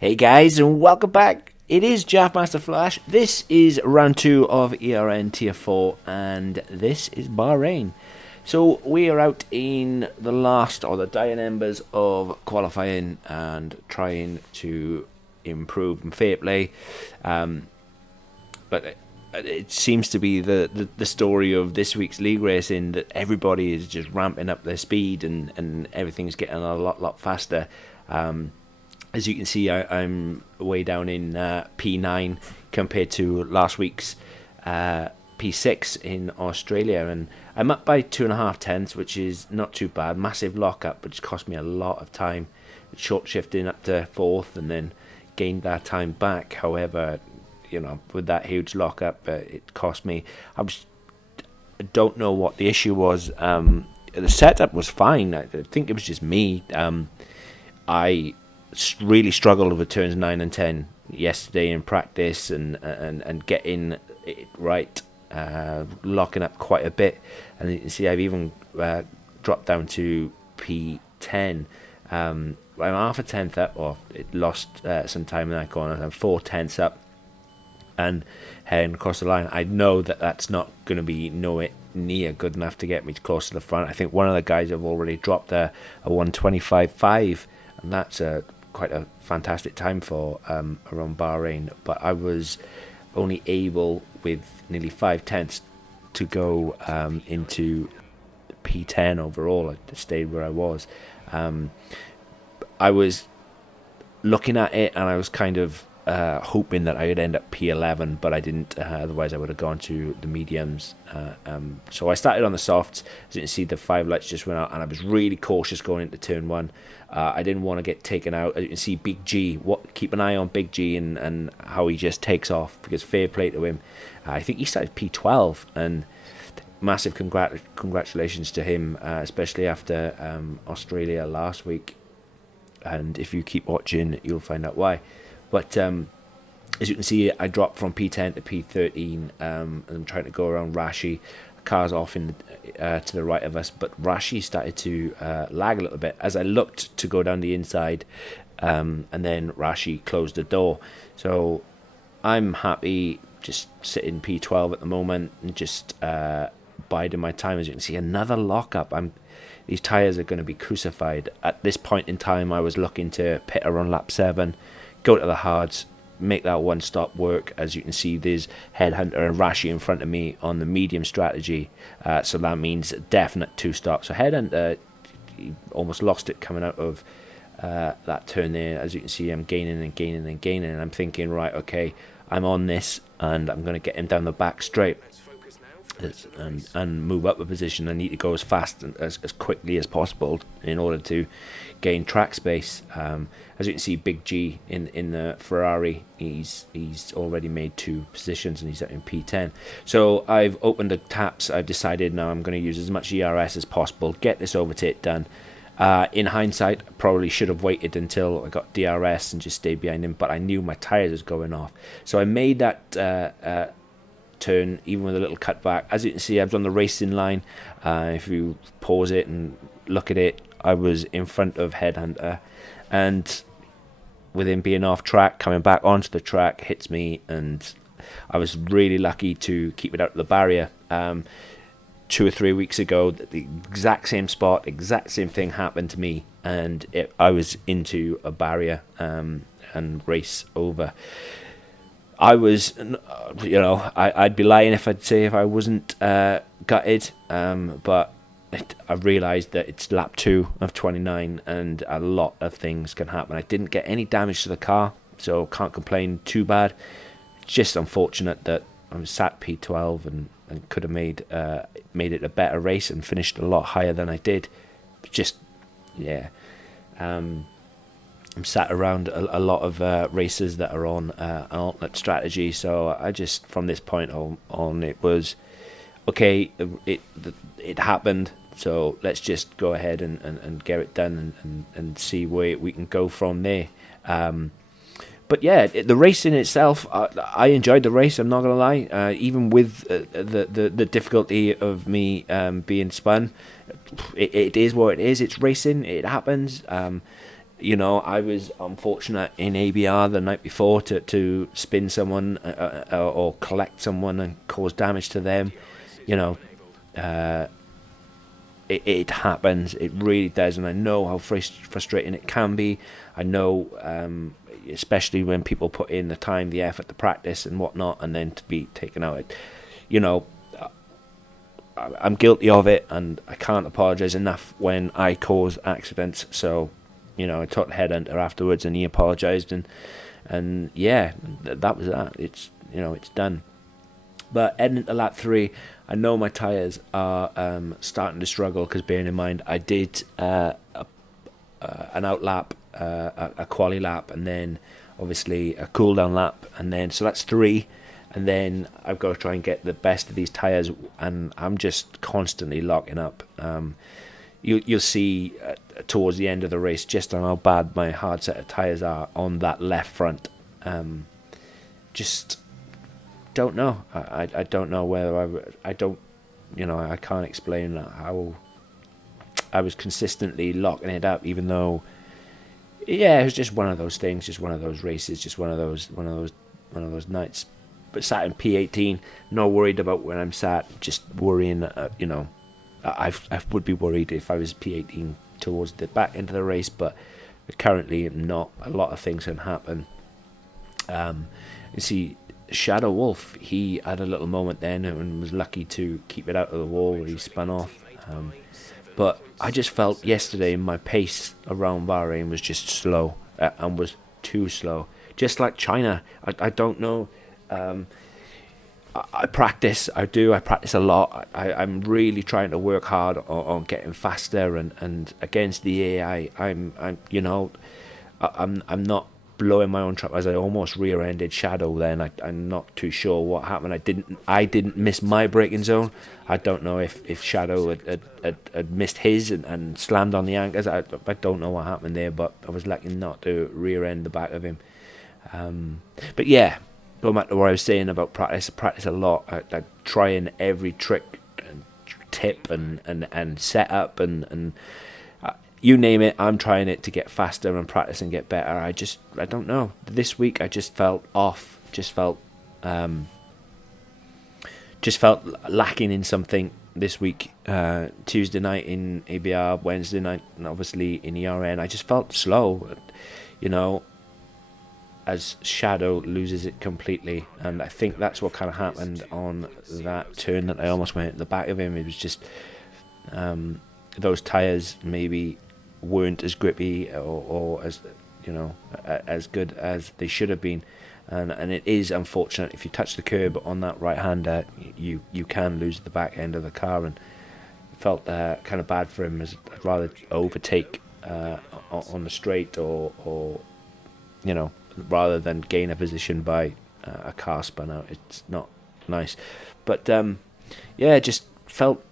Hey guys, and welcome back. It is Jafmasterflash. This is round 2 of ERN Tier 4, and this is Bahrain. So we are out in the last, or the dying embers of qualifying and trying to improve in fair play. But it seems to be the story of this week's league racing that everybody is just ramping up their speed and everything's getting a lot faster. As you can see, I'm way down in P9 compared to last week's P6 in Australia, and I'm up by 2.5 tenths, which is not too bad. Massive lockup, which cost me a lot of time. Short shifting up to 4th and then gained that time back. However, you know, with that huge lockup, it cost me. I don't know what the issue was. The setup was fine. I think it was just me. I really struggled with turns 9 and 10 yesterday in practice and getting it right, locking up quite a bit. And you can see I've even dropped down to P10. I'm half a tenth up, or it lost some time in that corner. I'm 4 tenths up and heading across the line. I know that that's not going to be nowhere near good enough to get me close to the front. I think one of the guys have already dropped a 125.5, and that's quite a fantastic time for around Bahrain. But I was only able, with nearly 5 tenths, to go into P10 overall. I stayed where I was. I was looking at it and I was kind of hoping that I would end up P11, but I didn't. Otherwise, I would have gone to the mediums. So I started on the softs. As you can see, the 5 lights just went out, and I was really cautious going into turn 1. I didn't want to get taken out. As you can see, Big G. Keep an eye on Big G and how he just takes off, because fair play to him. I think he started P12, and massive congratulations to him, especially after Australia last week. And if you keep watching, you'll find out why. But as you can see, I dropped from P10 to P13, and I'm trying to go around Rashi. Car's off in to the right of us, but Rashi started to lag a little bit as I looked to go down the inside, and then Rashi closed the door. So I'm happy just sitting P12 at the moment and just biding my time. As you can see, another lockup. These tyres are going to be crucified. At this point in time, I was looking to pit around lap 7, go to the hards, make that one stop work. As you can see, there's Headhunter and Rashi in front of me on the medium strategy, so that means a definite 2 stops. So Headhunter, he almost lost it coming out of that turn there. As you can see, I'm gaining and gaining and gaining, and I'm thinking, right, okay, I'm on this and I'm going to get him down the back straight and move up a position. I need to go as fast and as quickly as possible in order to gain track space. As you can see, Big G in the Ferrari, he's already made 2 positions and he's up in P10. So I've opened the taps. I've decided now I'm going to use as much ERS as possible, get this overtake done. In hindsight, I probably should have waited until I got DRS and just stayed behind him, but I knew my tyres was going off. So I made that turn, even with a little cutback. As you can see, I've done the racing line. If you pause it and look at it, I was in front of Headhunter, and with him being off track, coming back onto the track, hits me, and I was really lucky to keep it out of the barrier. 2 or 3 weeks ago, the exact same spot, exact same thing happened to me, and I was into a barrier and race over. I was, I'd be lying if I'd say if I wasn't gutted, but I realised that it's lap 2 of 29 and a lot of things can happen. I didn't get any damage to the car, so can't complain too bad. It's just unfortunate that I was sat P12 and could have made it a better race and finished a lot higher than I did. Just, yeah. I'm sat around a lot of races that are on an alternate strategy, so I just, from this point on, it was okay. It happened, so let's just go ahead and get it done and see where we can go from there. But yeah, the race in itself, I enjoyed the race. I'm not gonna lie. Even with the difficulty of me being spun, it is what it is. It's racing. It happens. You know, I was unfortunate in ABR the night before to spin someone or collect someone and cause damage to them. You know, it happens. It really does, and I know how frustrating it can be. I know, especially when people put in the time, the effort, the practice, and whatnot, and then to be taken out. You know, I'm guilty of it, and I can't apologise enough when I cause accidents. So, you know, I talked to Headhunter afterwards, and he apologised, and yeah, that was that. It's, you know, it's done. But heading into lap 3, I know my tyres are starting to struggle, because bearing in mind I did an out lap, a quali lap, and then obviously a cool down lap, and then so that's 3, and then I've got to try and get the best of these tyres, and I'm just constantly locking up. You'll see towards the end of the race just on how bad my hard set of tyres are on that left front. Just don't know. I don't know whether I don't, you know, I can't explain how I was consistently locking it up, even though, yeah, it was just one of those things, just one of those races, just one of those nights. But sat in P18, not worried about where I'm sat, just worrying. You know, I would be worried if I was P18 towards the back end of the race, but currently not. A lot of things can happen. You see, Shadow Wolf, he had a little moment then and was lucky to keep it out of the wall where he spun off. But I just felt yesterday my pace around Bahrain was just slow, and was too slow. Just like China, I don't know. I practice a lot. I'm really trying to work hard on getting faster, and against the AI, I'm not blowing my own trap, as I almost rear-ended Shadow. Then I'm not too sure what happened. I didn't miss my braking zone. I don't know if Shadow had missed his and slammed on the anchors. I don't know what happened there, but I was lucky not to rear-end the back of him. But yeah, going back to what I was saying about practice, I practice a lot. I try in every trick and tip and setup and you name it, I'm trying it to get faster and practice and get better. I don't know. This week I just felt off. Just felt lacking in something this week. Tuesday night in ABR, Wednesday night, and obviously in ERN. I just felt slow, you know, as Shadow loses it completely. And I think that's what kind of happened on that turn that I almost went at the back of him. It was just those tyres maybe weren't as grippy or as, you know, as good as they should have been, and it is unfortunate if you touch the curb on that right hander, you can lose the back end of the car, and felt kind of bad for him, as I'd rather overtake on the straight or you know, rather than gain a position by a car spun out. It's not nice, but yeah, just felt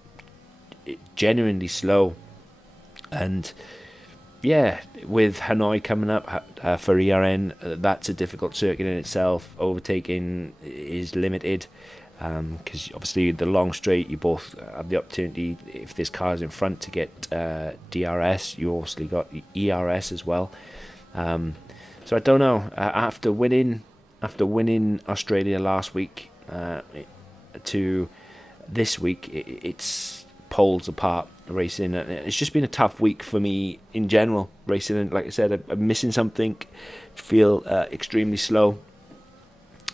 genuinely slow. And yeah, with Hanoi coming up for ERN, that's a difficult circuit in itself. Overtaking is limited, because obviously the long straight, you both have the opportunity, if there's cars in front, to get DRS. You also got ERS as well. So I don't know. After winning Australia last week to this week, it's poles apart racing, and it's just been a tough week for me in general racing. And like I said, I'm missing something, feel extremely slow.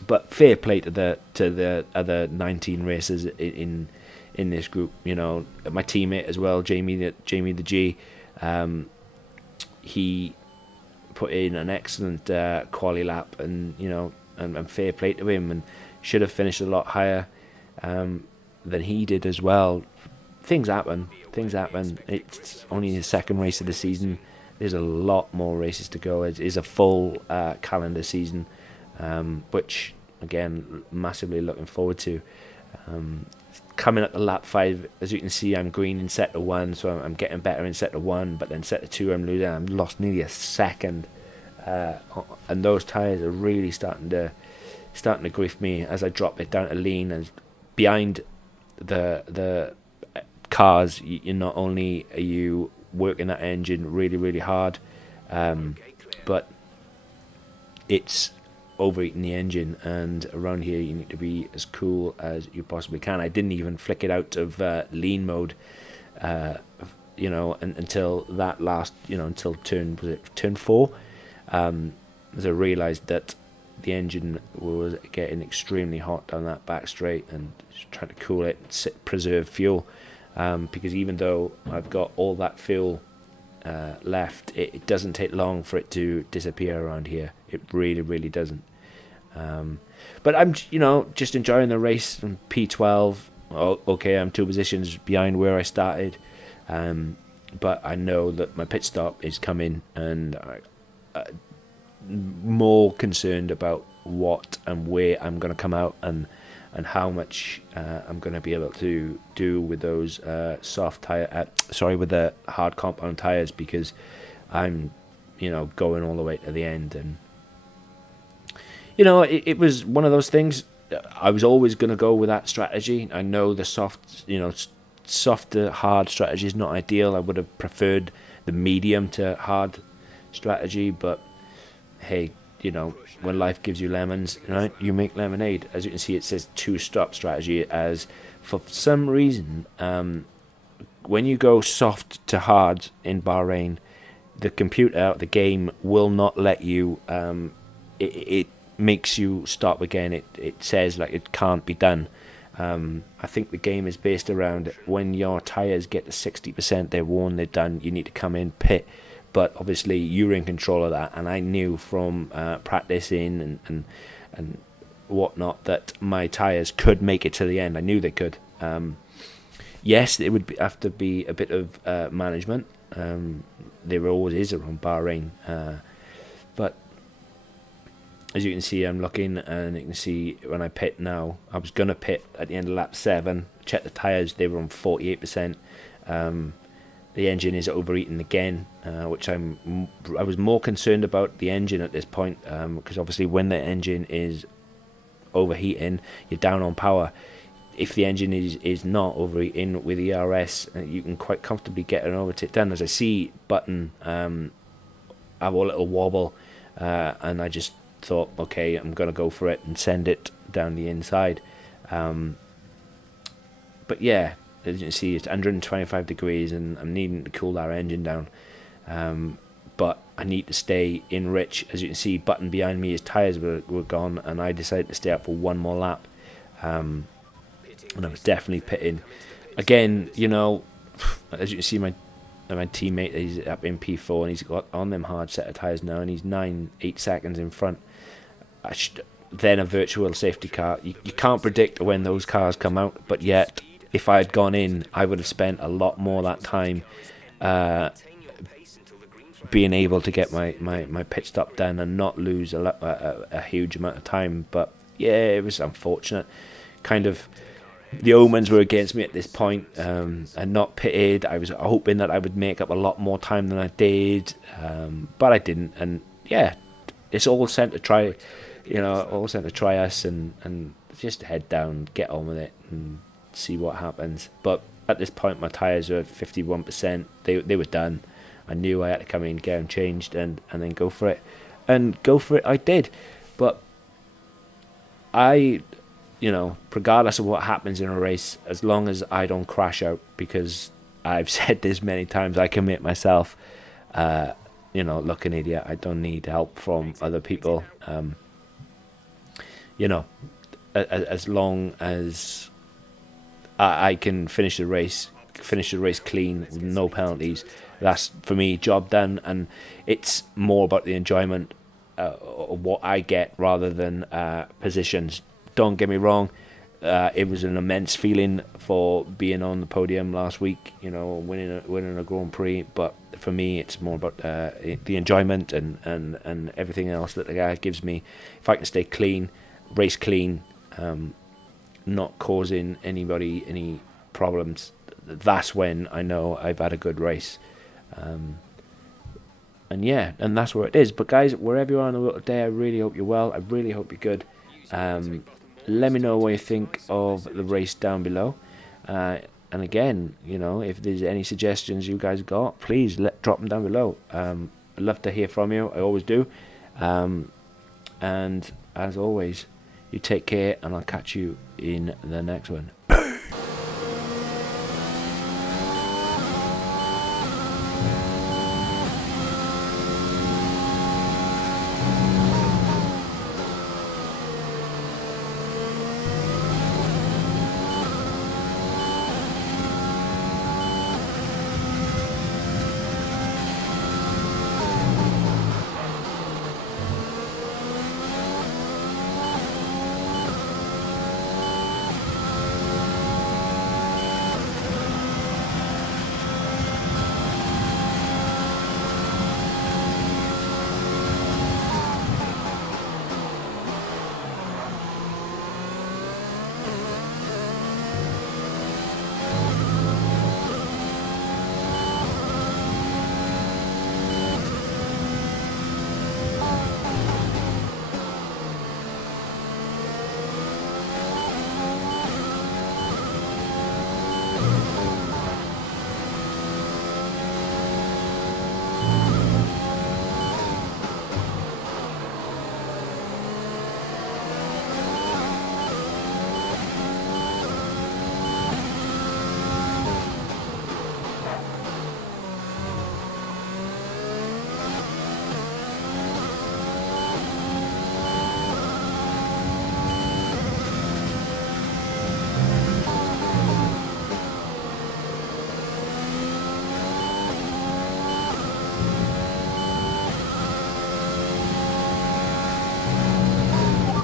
But fair play to the other 19 racers in this group. You know, my teammate as well, Jamie the G. He put in an excellent quali lap, and you know, and fair play to him, and should have finished a lot higher than he did as well. Things happen. It's only the second race of the season. There's a lot more races to go. It is a full calendar season, which again, massively looking forward to. Coming up to lap 5, as you can see, I'm green in sector 1, so I'm getting better in sector 1, but then sector 2 I'm losing. I'm lost nearly a second, and those tyres are really starting to grief me as I drop it down to lean. And behind the cars, you not only are you working that engine really, really hard, but it's overheating the engine, and around here you need to be as cool as you possibly can. I didn't even flick it out of lean mode, until that last, until turn 4, as I realised that the engine was getting extremely hot down that back straight, and trying to cool it, preserve fuel, because even though I've got all that fuel left, it doesn't take long for it to disappear around here. It really doesn't. But I'm just enjoying the race from P12. Okay, I'm 2 positions behind where I started, but I know that my pit stop is coming, and I'm more concerned about what and where I'm going to come out, and how much I'm going to be able to do with those with the hard compound tires, because I'm going all the way to the end. And it was one of those things. I was always going to go with that strategy. I know the soft to hard strategy is not ideal. I would have preferred the medium to hard strategy, but hey, when life gives you lemons, right, you make lemonade. As you can see, it says 2-stop strategy, as for some reason, when you go soft to hard in Bahrain, the game will not let you, it makes you stop again. It says like it can't be done. I think the game is based around when your tires get to 60%, they're worn, they're done, you need to come in, pit. But obviously you're in control of that, and I knew from practicing and whatnot that my tires could make it to the end. I knew they could. Yes, it would have to be a bit of management. There always is around Bahrain, but as you can see, I'm looking, and you can see when I pit now, I was going to pit at the end of lap 7, check the tires, they were on 48%. The engine is overheating again, which I was more concerned about the engine at this point, because obviously when the engine is overheating, you're down on power. If the engine is not overheating with ERS, you can quite comfortably get an overtake done. As I see Button have a little wobble, and I just thought, okay, I'm going to go for it and send it down the inside. But yeah, as you can see, it's 125 degrees, and I'm needing to cool our engine down. But I need to stay in rich. As you can see, Button behind me, his tyres were gone, and I decided to stay up for one more lap. And I was definitely pitting. Again, as you can see, my teammate, he's up in P4, and he's got on them hard set of tyres now, and he's 8 seconds in front. Then a virtual safety car. You can't predict when those cars come out, but yet, if I had gone in, I would have spent a lot more that time being able to get my pit stop done and not lose a huge amount of time. But yeah, it was unfortunate. Kind of, the omens were against me at this point. I not pitted. I was hoping that I would make up a lot more time than I did, but I didn't. And yeah, it's all sent to try, all sent to try us, and just head down, get on with it, and see what happens. But at this point, my tyres were at 51%. They were done. I knew I had to come in, get them changed, and then go for it. And go for it I did. But regardless of what happens in a race, as long as I don't crash out, because I've said this many times, I commit myself, look an idiot. I don't need help from other people. As long as I can finish the race clean with no penalties, that's for me job done. And it's more about the enjoyment of what I get rather than positions. Don't get me wrong, it was an immense feeling for being on the podium last week, winning a Grand Prix. But for me, it's more about the enjoyment and everything else that the guy gives me. If I can stay clean, race clean, not causing anybody any problems, that's when I know I've had a good race. And that's where it is. But guys, wherever you are in the world today, I really hope you're well. I really hope you're good. Let me know what you think of the race down below. And again, if there's any suggestions you guys got, please drop them down below. love to hear from you. I always do. And as always, you take care, and I'll catch you in the next one.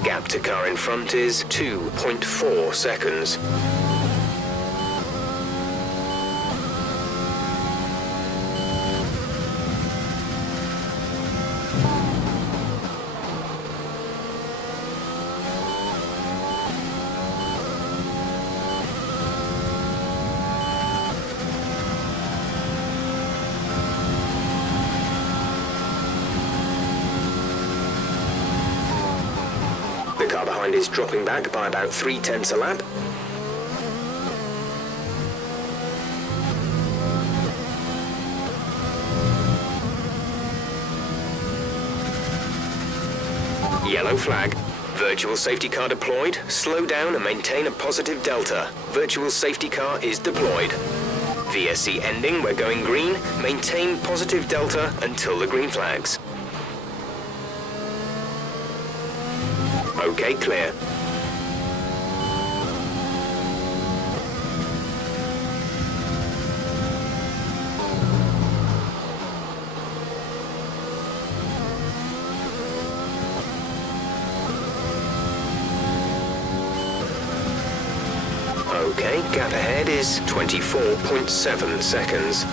Gap to car in front is 2.4 seconds. The car behind is dropping back by about 0.3 a lap. Yellow flag. Virtual safety car deployed. Slow down and maintain a positive delta. Virtual safety car is deployed. VSC ending, we're going green. Maintain positive delta until the green flags. Okay, clear. Okay, gap ahead is 24.7 seconds.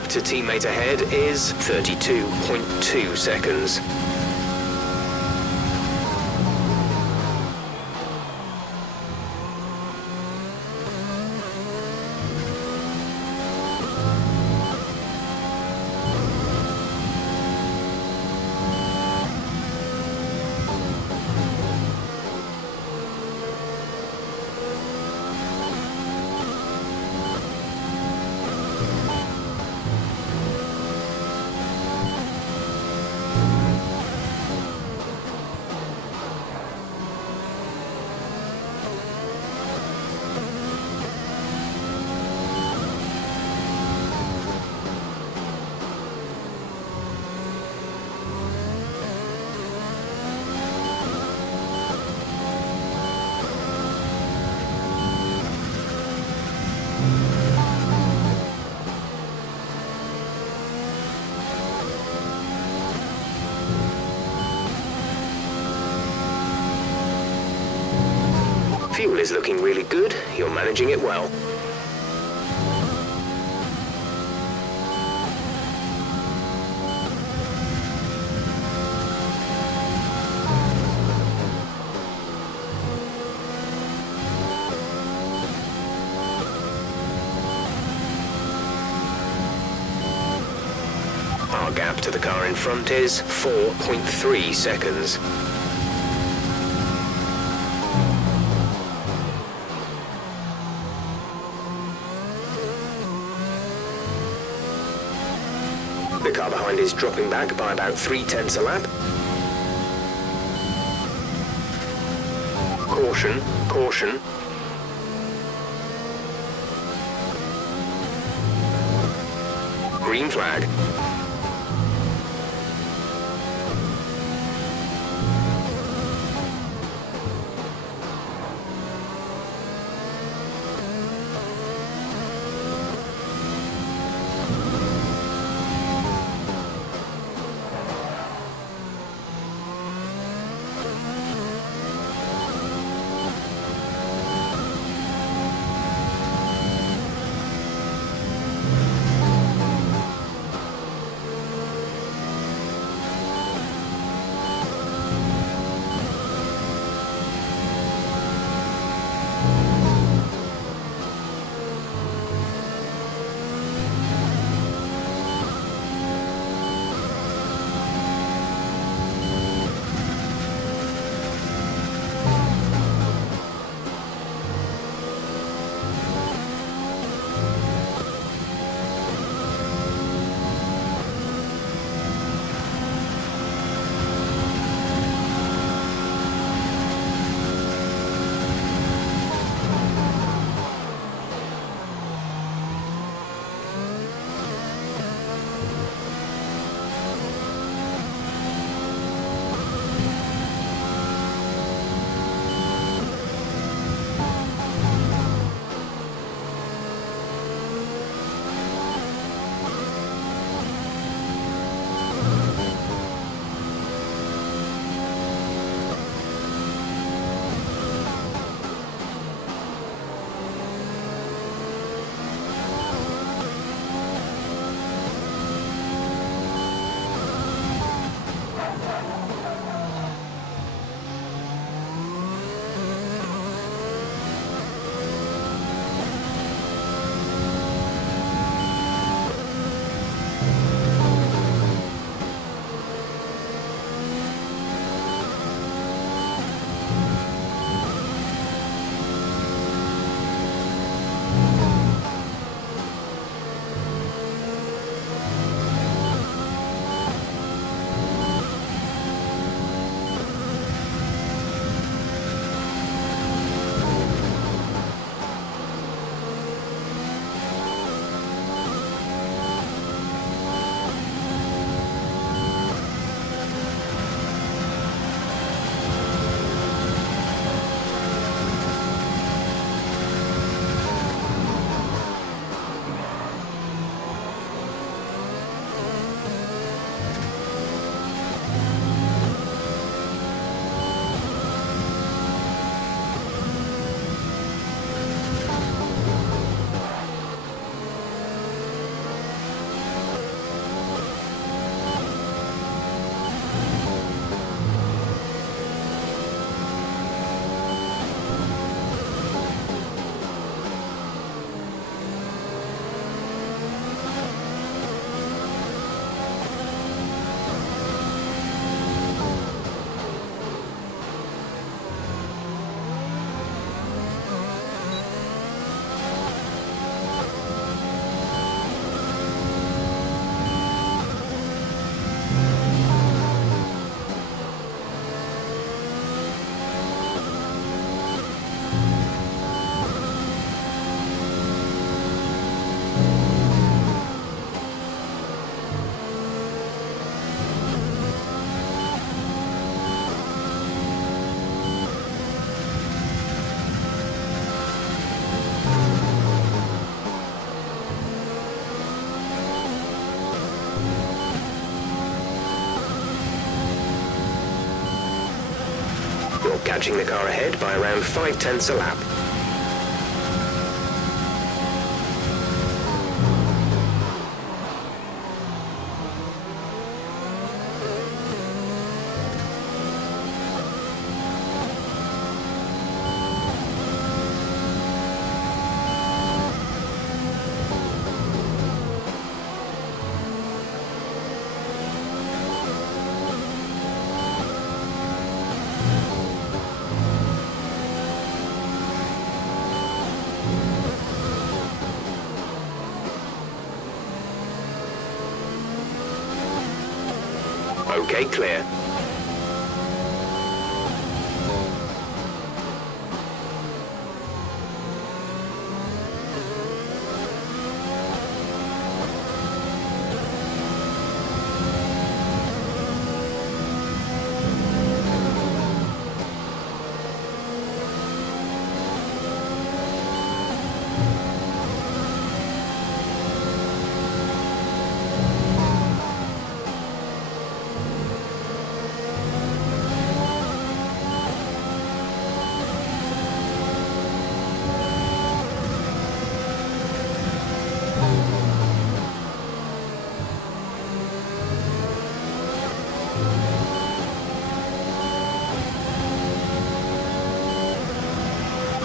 gap to teammate ahead is 32.2 seconds. Fuel is looking really good. You're managing it well. Our gap to the car in front is 4.3 seconds. The car behind is dropping back by about 0.3 a lap. Caution, caution. Green flag. You're catching the car ahead by around 5/10 a lap. Okay, clear.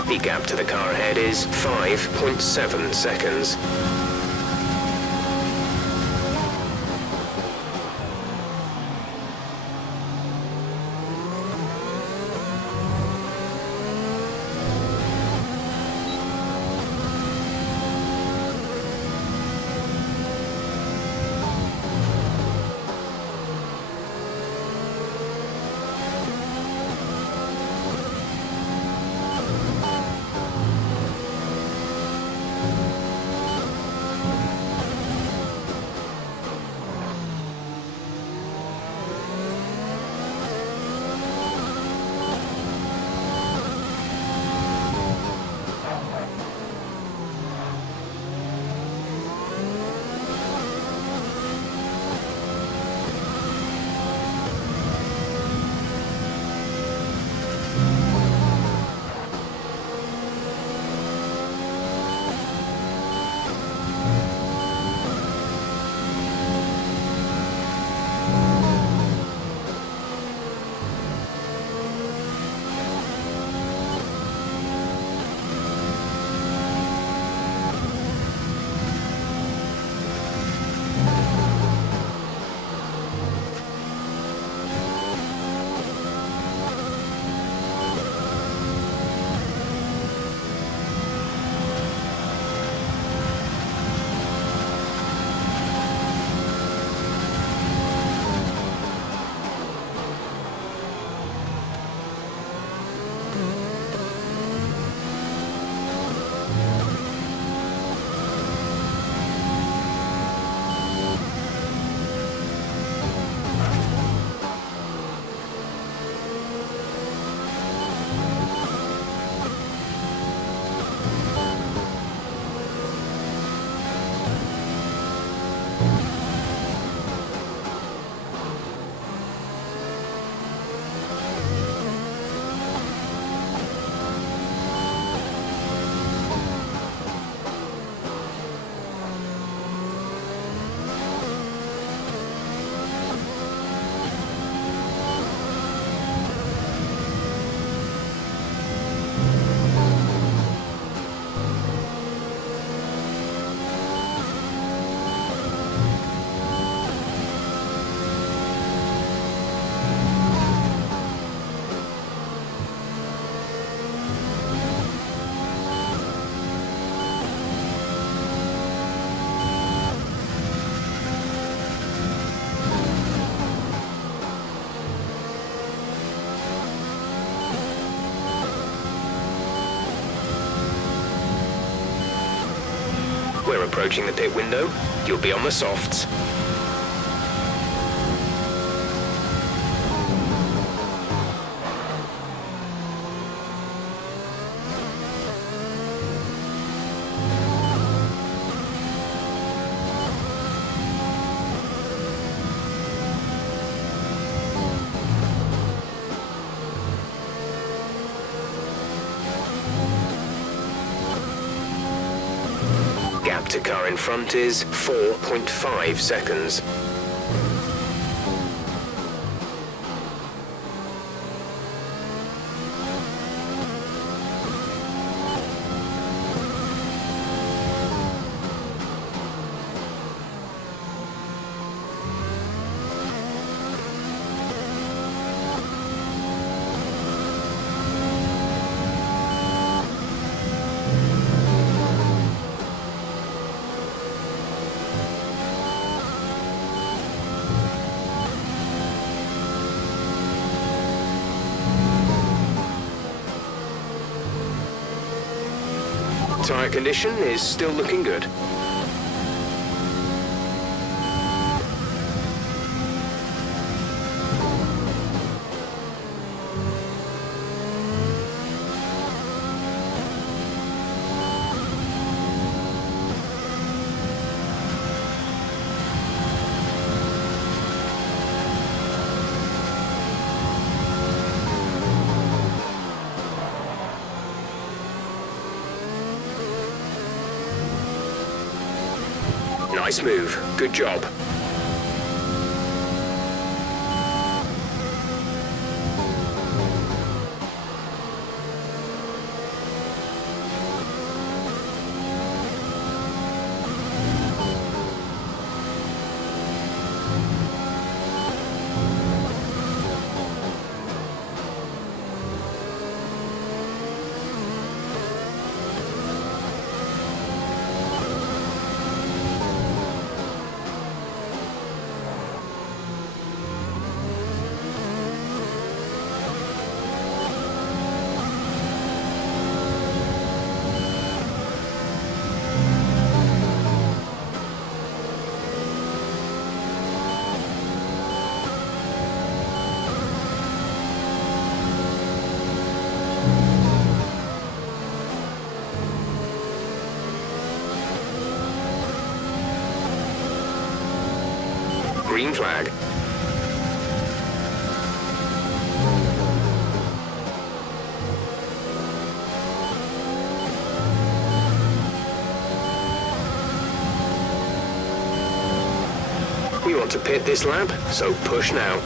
The gap to the car ahead is 5.7 seconds. We're approaching the pit window. You'll be on the softs. lap to car in front is 4.5 seconds. Tyre condition is still looking good. Nice move. Good job. Green flag. We want to pit this lap, so push now.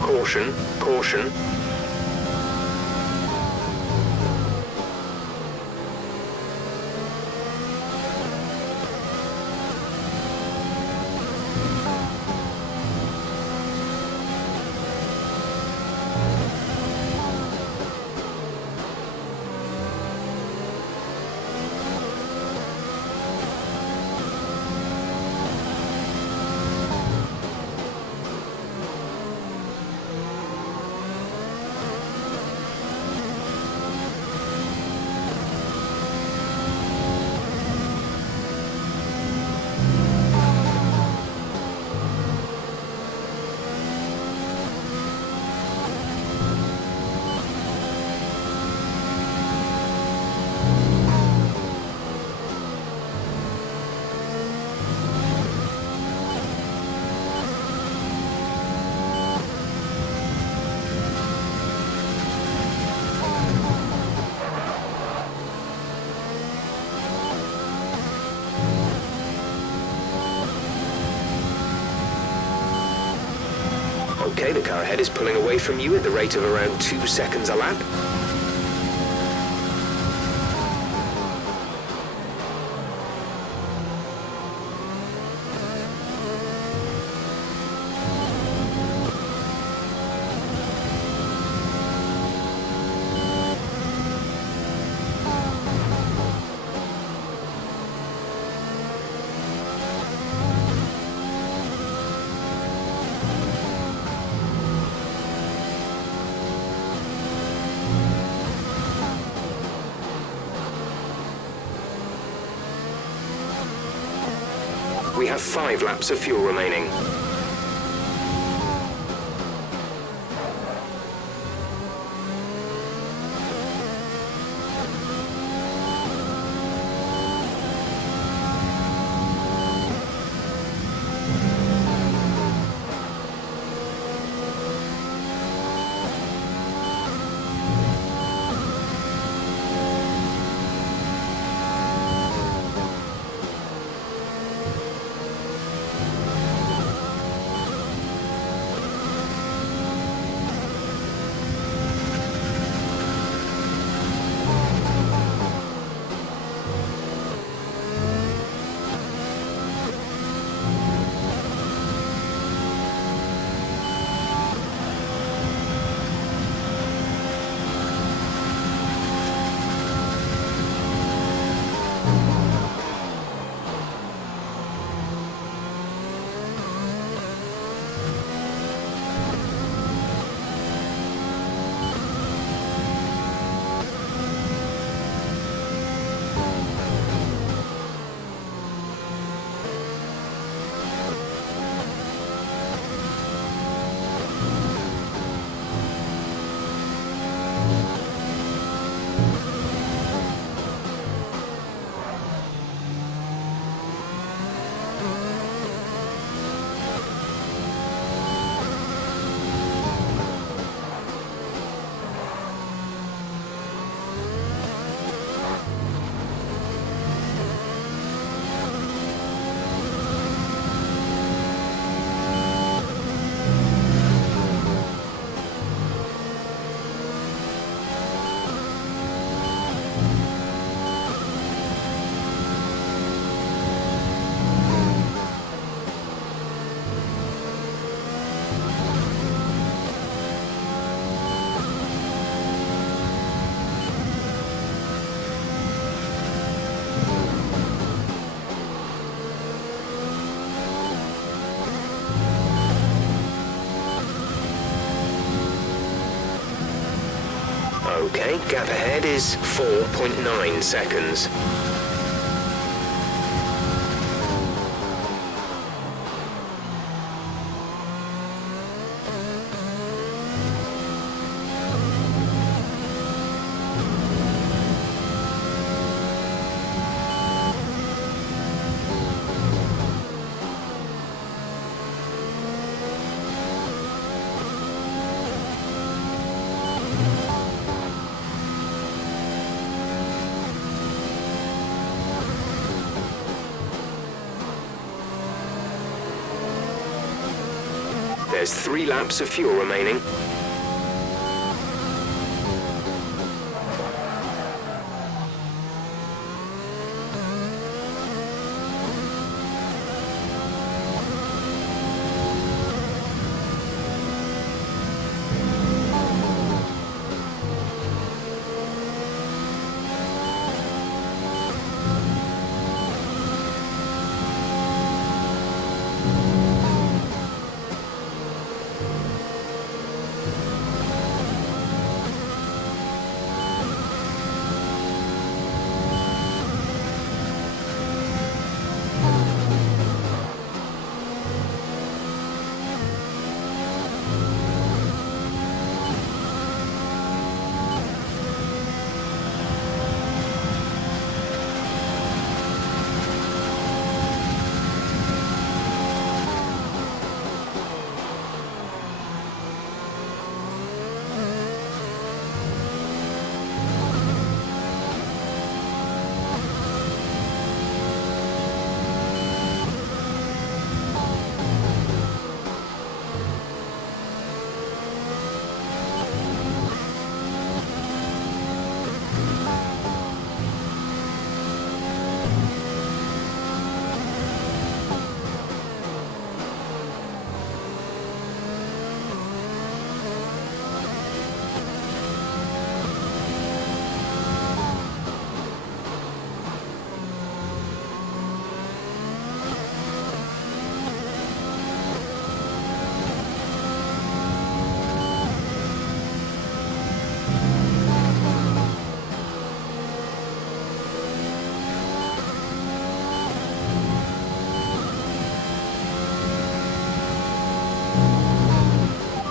Caution, caution. Okay, the car ahead is pulling away from you at the rate of around 2 seconds a lap. We have 5 laps of fuel remaining. Okay, gap ahead is 4.9 seconds. There's 3 laps of fuel remaining.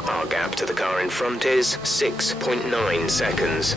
Our gap to the car in front is 6.9 seconds.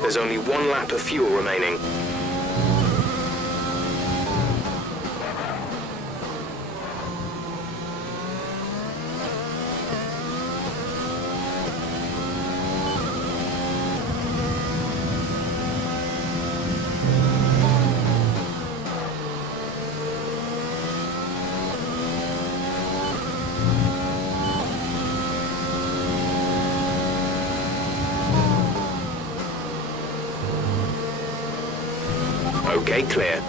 There's only 1 lap of fuel remaining. Okay, clear.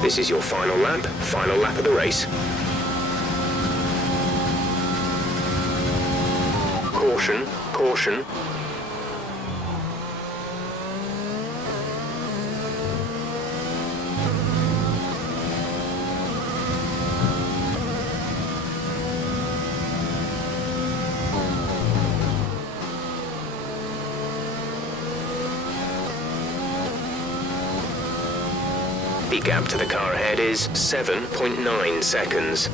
This is your final lap of the race. Caution, caution. safety gap to the car ahead is 7.9 seconds.